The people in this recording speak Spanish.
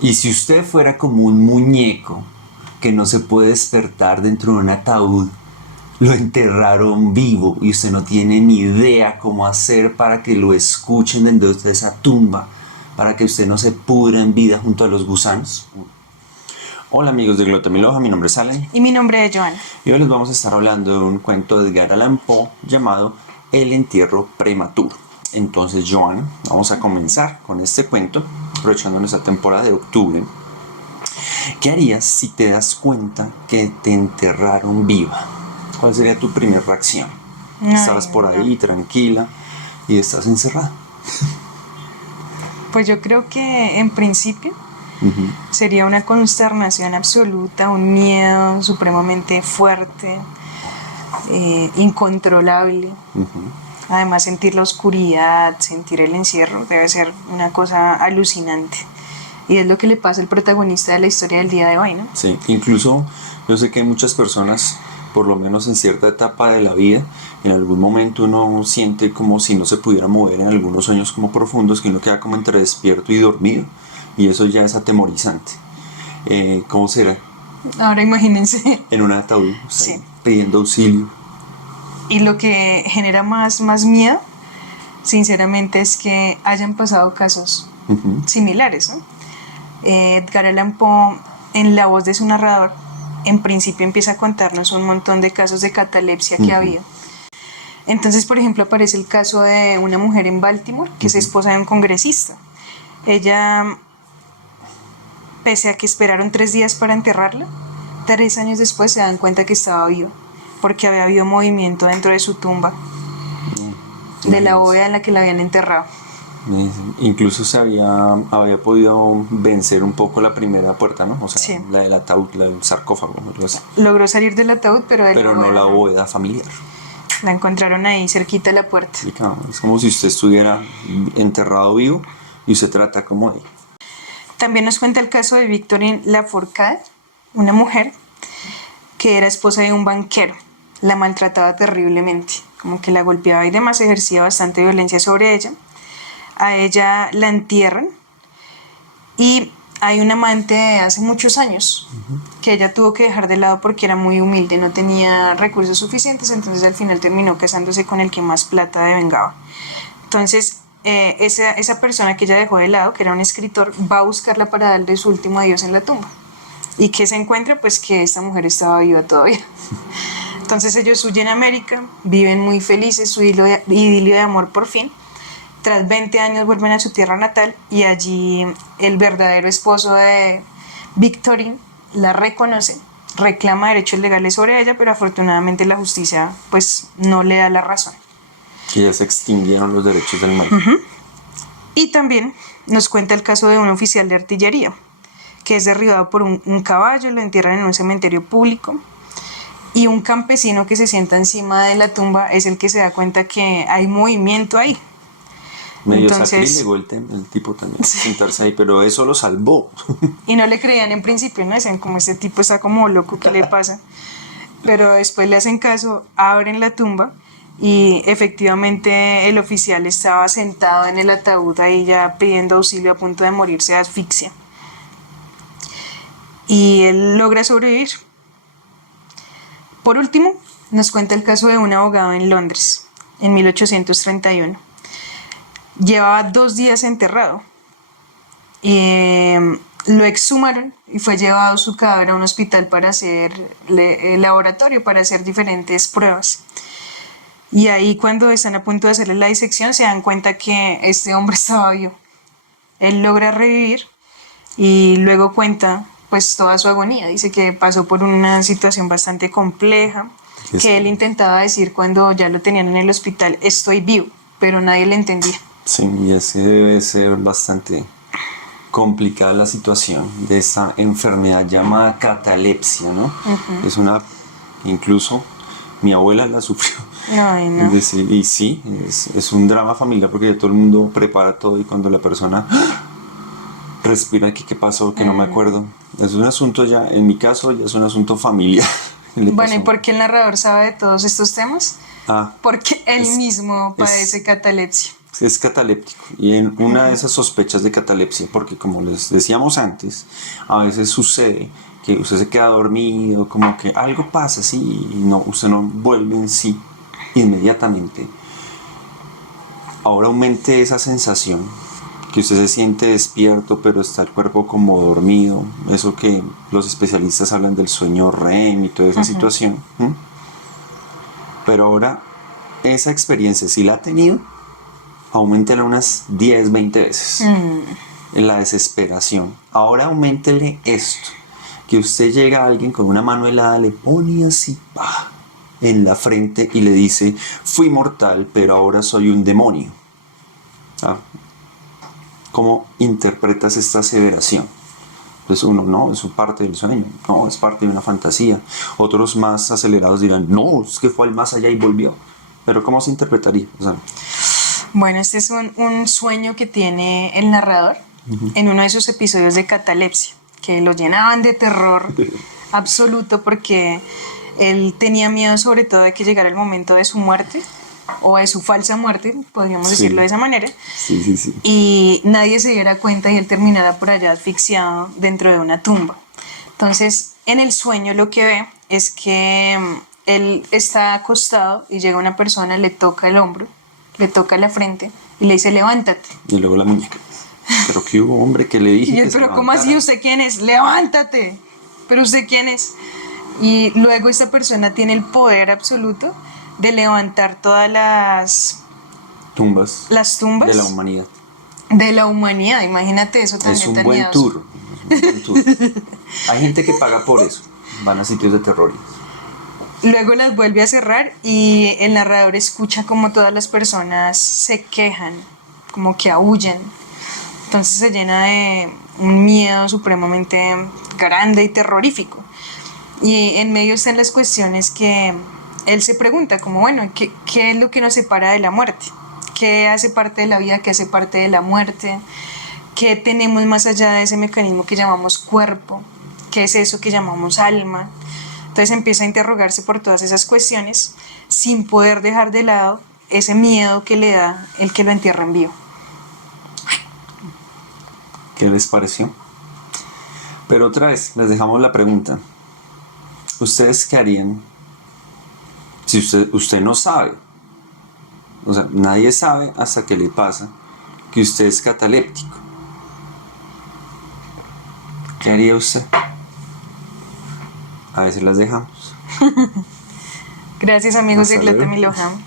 Y si usted fuera como un muñeco que no se puede despertar dentro de un ataúd, lo enterraron vivo y usted no tiene ni idea cómo hacer para que lo escuchen dentro de esa tumba, para que usted no se pudra en vida junto a los gusanos. Hola amigos de Glotamiloja, mi nombre es Allen. Y mi nombre es Joan. Y hoy les vamos a estar hablando de un cuento de Edgar Allan Poe llamado El entierro prematuro. Entonces, Joan, vamos a comenzar con este cuento, aprovechando nuestra temporada de octubre. ¿Qué harías si te das cuenta que te enterraron viva? ¿Cuál sería tu primera reacción? Estabas por ahí tranquila y estás encerrada. Pues yo creo que en principio sería una consternación absoluta, un miedo supremamente fuerte, incontrolable. Además, sentir la oscuridad, sentir el encierro, debe ser una cosa alucinante. Y es lo que le pasa al protagonista de la historia del día de hoy, ¿no? Sí, incluso yo sé que hay muchas personas, por lo menos en cierta etapa de la vida, en algún momento uno siente como si no se pudiera mover en algunos sueños como profundos, que uno queda como entre despierto y dormido, y eso ya es atemorizante. ¿Cómo será? Ahora imagínense. En un ataúd, o sea, Sí. pidiendo auxilio. Y lo que genera más miedo, sinceramente, es que hayan pasado casos similares, ¿no? Edgar Allan Poe, en la voz de su narrador, en principio empieza a contarnos un montón de casos de catalepsia que ha habido. Entonces, por ejemplo, aparece el caso de una mujer en Baltimore, que es esposa de un congresista. Ella, pese a que esperaron 3 días para enterrarla, 3 años después se dan cuenta que estaba viva, porque había habido movimiento dentro de su tumba, de la bóveda en la que la habían enterrado. Incluso había podido vencer un poco la primera puerta, ¿no? O sea, Sí. la del ataúd, la del sarcófago. Logró salir del ataúd, pero no la bóveda familiar. La encontraron ahí cerquita de la puerta. Sí, claro, es como si usted estuviera enterrado vivo y usted trata como de... También nos cuenta el caso de Victorine Lafourcade, una mujer que era esposa de un banquero. La maltrataba terriblemente, como que la golpeaba y demás, ejercía bastante violencia sobre ella. A ella la entierran y hay un amante de hace muchos años que ella tuvo que dejar de lado porque era muy humilde, no tenía recursos suficientes, entonces al final terminó casándose con el que más plata devengaba. Entonces esa persona que ella dejó de lado, que era un escritor, va a buscarla para darle su último adiós en la tumba. ¿Y qué se encuentra? Pues que esta mujer estaba viva todavía. Entonces ellos huyen a América, viven muy felices, su idilio de amor por fin. Tras 20 años vuelven a su tierra natal y allí el verdadero esposo de Victorine la reconoce, reclama derechos legales sobre ella, pero afortunadamente la justicia pues no le da la razón. Que ya se extinguieron los derechos del mal. Y también nos cuenta el caso de un oficial de artillería que es derribado por un caballo, lo entierran en un cementerio público y un campesino que se sienta encima de la tumba es el que se da cuenta que hay movimiento ahí. Medio sacrílego el tipo también, sí, sentarse ahí, pero eso lo salvó. Y no le creían en principio, ¿no? Decían como este tipo está como loco, ¿qué le pasa? Pero después le hacen caso, abren la tumba y efectivamente el oficial estaba sentado en el ataúd ahí ya pidiendo auxilio, a punto de morirse de asfixia. Y él logra sobrevivir. Por último, nos cuenta el caso de un abogado en Londres, en 1831. Llevaba 2 días enterrado. Lo exhumaron y fue llevado su cadáver a un hospital para hacer el laboratorio, para hacer diferentes pruebas. Y ahí cuando están a punto de hacerle la disección se dan cuenta que este hombre estaba vivo. Él logra revivir y luego cuenta pues toda su agonía. Dice que pasó por una situación bastante compleja, que él intentaba decir cuando ya lo tenían en el hospital, estoy vivo, pero nadie le entendía. Sí, y así debe ser bastante complicada la situación de esa enfermedad llamada catalepsia, ¿no? Es una, incluso mi abuela la sufrió. Ay, no. Es decir, y sí, es un drama familiar porque todo el mundo prepara todo y cuando la persona respira, ¿qué pasó? Que no me acuerdo. Es un asunto ya, en mi caso, ya es un asunto familiar. Bueno, ¿y por qué el narrador sabe de todos estos temas? Ah, Porque él mismo padece catalepsia. es cataléptico y en una de esas sospechas de catalepsia, porque como les decíamos antes, a veces sucede que usted se queda dormido, como que algo pasa así y no, usted no vuelve en sí inmediatamente. Ahora aumente esa sensación que usted se siente despierto pero está el cuerpo como dormido, eso que los especialistas hablan del sueño REM y toda esa situación. Pero ahora esa experiencia, si la ha tenido, auméntela unas 10, 20 veces. En la desesperación. Ahora auméntele esto. Que usted llega a alguien con una mano helada, le pone así en la frente y le dice: fui mortal, pero ahora soy un demonio. ¿Ah? ¿Cómo interpretas esta aseveración? Pues uno, no, es parte del sueño, no, es parte de una fantasía. Otros más acelerados dirán, no, es que fue al más allá y volvió. Pero ¿cómo se interpretaría? O sea, Bueno, este es un sueño que tiene el narrador en uno de sus episodios de catalepsia, que lo llenaban de terror absoluto porque él tenía miedo sobre todo de que llegara el momento de su muerte o de su falsa muerte, podríamos decirlo de esa manera, sí. y nadie se diera cuenta y él terminara por allá asfixiado dentro de una tumba. Entonces, en el sueño lo que ve es que él está acostado y llega una persona, le toca el hombro, le toca la frente y le dice: levántate. Y luego la muñeca. Pero que hubo, hombre, que le dije Y él: que se pero ¿cómo así? ¿Usted quién es? Levántate. ¿Pero usted quién es? Y luego esta persona tiene el poder absoluto de levantar todas las tumbas tumbas de la humanidad. De la humanidad, imagínate eso también. Es un tan buen miedoso. tour. Hay gente que paga por eso. Van a sitios de terror. Luego las vuelve a cerrar y el narrador escucha como todas las personas se quejan, como que aúllan. Entonces se llena de un miedo supremamente grande y terrorífico. Y en medio están las cuestiones que él se pregunta, como bueno, ¿qué es lo que nos separa de la muerte? ¿Qué hace parte de la vida? ¿Qué hace parte de la muerte? ¿Qué tenemos más allá de ese mecanismo que llamamos cuerpo? ¿Qué es eso que llamamos alma? Entonces empieza a interrogarse por todas esas cuestiones sin poder dejar de lado ese miedo que le da el que lo entierra en vivo. ¿Qué les pareció? Pero otra vez, les dejamos la pregunta. ¿Ustedes qué harían si usted no sabe? O sea, nadie sabe hasta que le pasa que usted es cataléptico. ¿Qué haría usted? A veces las dejamos. Gracias, amigos de Hasta luego. Glata Miloham.